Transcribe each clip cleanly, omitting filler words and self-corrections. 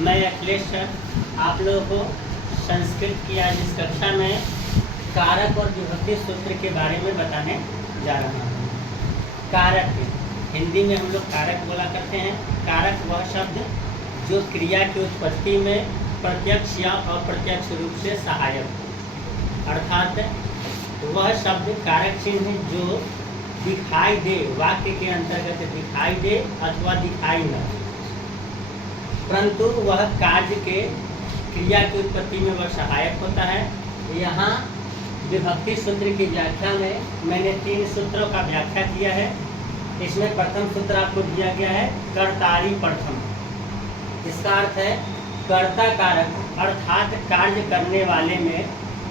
मैं अखिलेश सर आप लोगों को संस्कृत की आज इस कक्षा में कारक और विभक्ति सूत्र के बारे में बताने जा रहा हूँ। कारक हिंदी में हम लोग कारक बोला करते हैं। कारक वह शब्द जो क्रिया की उत्पत्ति में प्रत्यक्ष या अप्रत्यक्ष रूप से सहायक हो, अर्थात वह शब्द कारक चिन्ह जो दिखाई दे, वाक्य के अंतर्गत दिखाई दे अथवा दिखाई न, परंतु वह कार्य के क्रिया की उत्पत्ति में वह सहायक होता है। यहाँ विभक्ति सूत्र की व्याख्या में मैंने 3 सूत्रों का व्याख्या किया है। इसमें प्रथम सूत्र आपको दिया गया है कर्तारी प्रथम। इसका अर्थ है कर्ता कारक, अर्थात कार्य करने वाले में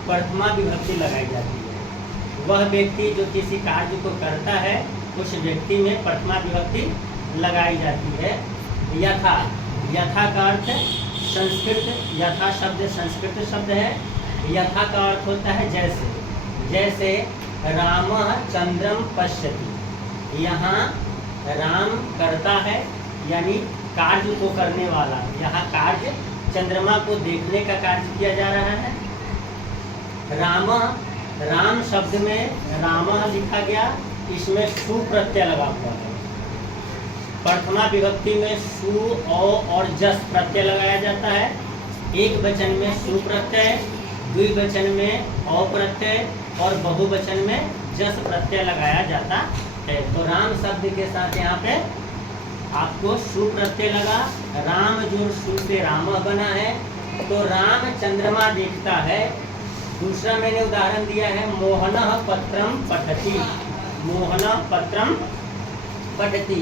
प्रथमा विभक्ति लगाई जाती है। वह व्यक्ति जो किसी कार्य को करता है उस व्यक्ति में प्रथमा विभक्ति लगाई जाती है। यथा, यथा का अर्थ संस्कृत, यथा शब्द संस्कृत शब्द है। यथा का अर्थ होता है जैसे, जैसे रामः चंद्रम पश्यति। यहाँ राम करता है यानी कार्य को करने वाला, यहाँ कार्य चंद्रमा को देखने का कार्य किया जा रहा है। राम, राम शब्द में रामः लिखा गया, इसमें सु प्रत्यय लगा हुआ है। प्रथमा विभक्ति में सु और जस प्रत्यय लगाया जाता है। एक वचन में सु प्रत्यय, द्विवचन में औ प्रत्यय और बहुवचन में जस प्रत्यय लगाया जाता है। तो राम शब्द के साथ यहाँ पे आपको सु प्रत्यय लगा। राम जो सु से राम बना है, तो राम चंद्रमा देखता है। दूसरा मैंने उदाहरण दिया है मोहनः पत्रम पठति। मोहनः पत्रम पठति,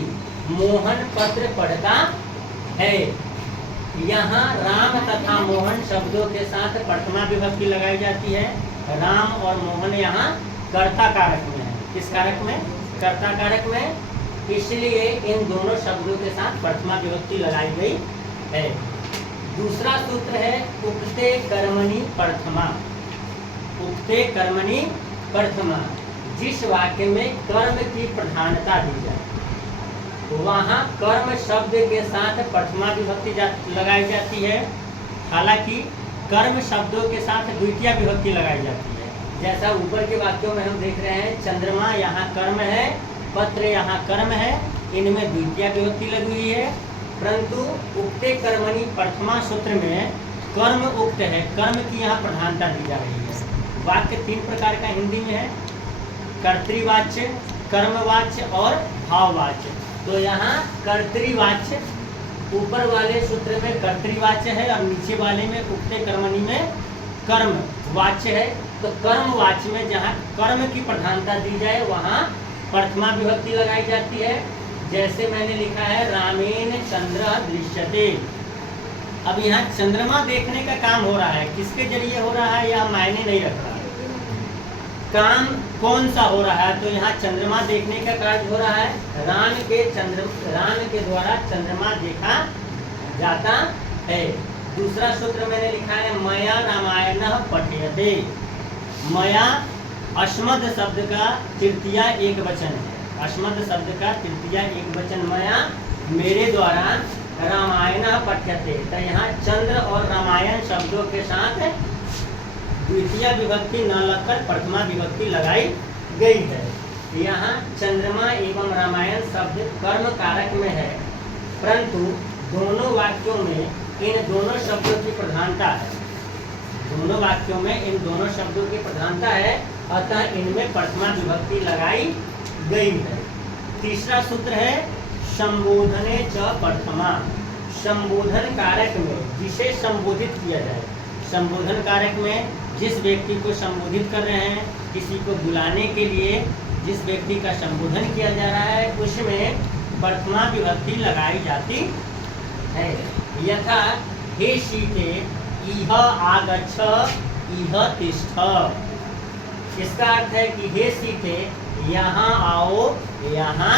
मोहन पत्र पढ़ता है। यहाँ राम तथा मोहन शब्दों के साथ प्रथमा विभक्ति लगाई जाती है। राम और मोहन यहाँ कर्ता कारक में है। किस कारक में? कर्ता कारक में। इसलिए इन दोनों शब्दों के साथ प्रथमा विभक्ति लगाई गई है। दूसरा सूत्र है उक्ते कर्मणि प्रथमा। उक्ते कर्मणि प्रथमा, जिस वाक्य में कर्म की प्रधानता दी जाए वहाँ कर्म शब्द के साथ प्रथमा विभक्ति लगाई जाती है। हालांकि कर्म शब्दों के साथ द्वितीय विभक्ति लगाई जाती है। जैसा ऊपर के वाक्यों में हम देख रहे हैं, चंद्रमा यहाँ कर्म है, पत्र यहाँ कर्म है, इनमें द्वितीय विभक्ति लगी हुई है। परंतु उक्ते कर्मणि प्रथमा सूत्र में कर्म उक्त है, कर्म की यहाँ प्रधानता दी जा रही है। वाक्य 3 प्रकार का हिंदी में है, कर्तृवाच्य, कर्मवाच्य और भाववाच्य। तो यहाँ कर्तृवाच्य ऊपर वाले सूत्र में कर्तृवाच्य है और नीचे वाले में उक्ते कर्मणि में कर्म वाच्य है। तो कर्म वाच्य में जहाँ कर्म की प्रधानता दी जाए वहाँ प्रथमा विभक्ति लगाई जाती है। जैसे मैंने लिखा है रामेण चंद्र दृश्यते। अब यहाँ चंद्रमा देखने का काम हो रहा है, किसके जरिए हो रहा है यह मायने नहीं रख रहा है। काम कौन सा हो रहा है? तो यहाँ चंद्रमा देखने का कार्य हो रहा है। राम के द्वारा चंद्रमा देखा जाता है। दूसरा सूत्र मैंने लिखा है मया रामायणः पठ्यते। मया अस्मद शब्द का तृतीया एक वचन है। अस्मद शब्द का तृतीया एक वचन मया, मेरे द्वारा रामायणः पठ्यते। तो यहाँ चंद्र और रामायण शब्दों के साथ द्वितीय विभक्ति न लगकर प्रथमा विभक्ति लगाई गई है। यहाँ चंद्रमा एवं रामायण शब्द कर्म कारक में है, परंतु दोनों वाक्यों में इन दोनों शब्दों की प्रधानता है। दोनों वाक्यों में इन दोनों शब्दों की प्रधानता है, अतः इनमें प्रथमा विभक्ति लगाई गई है। तीसरा सूत्र है संबोधने च प्रथमा। संबोधन कारक में जिसे संबोधित किया जाए, संबोधन कारक में जिस व्यक्ति को संबोधित कर रहे हैं, किसी को बुलाने के लिए जिस व्यक्ति का संबोधन किया जा रहा है उसमें प्रथमा विभक्ति लगाई जाती है। यथा हे सीते इह आगच्छ इह तिष्ठ। इसका अर्थ है कि हे सीते यहाँ आओ, यहाँ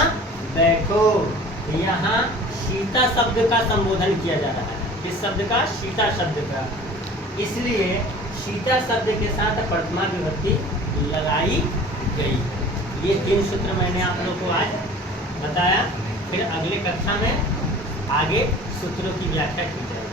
बैठो। यहाँ सीता शब्द का संबोधन किया जा रहा है। किस शब्द का? सीता शब्द का। इसलिए सीता शब्द के साथ प्रथमा विभक्ति लगाई गई है। ये 3 सूत्र मैंने आप लोगों को आज बताया। फिर अगले कक्षा में आगे सूत्रों की व्याख्या की जाएगी।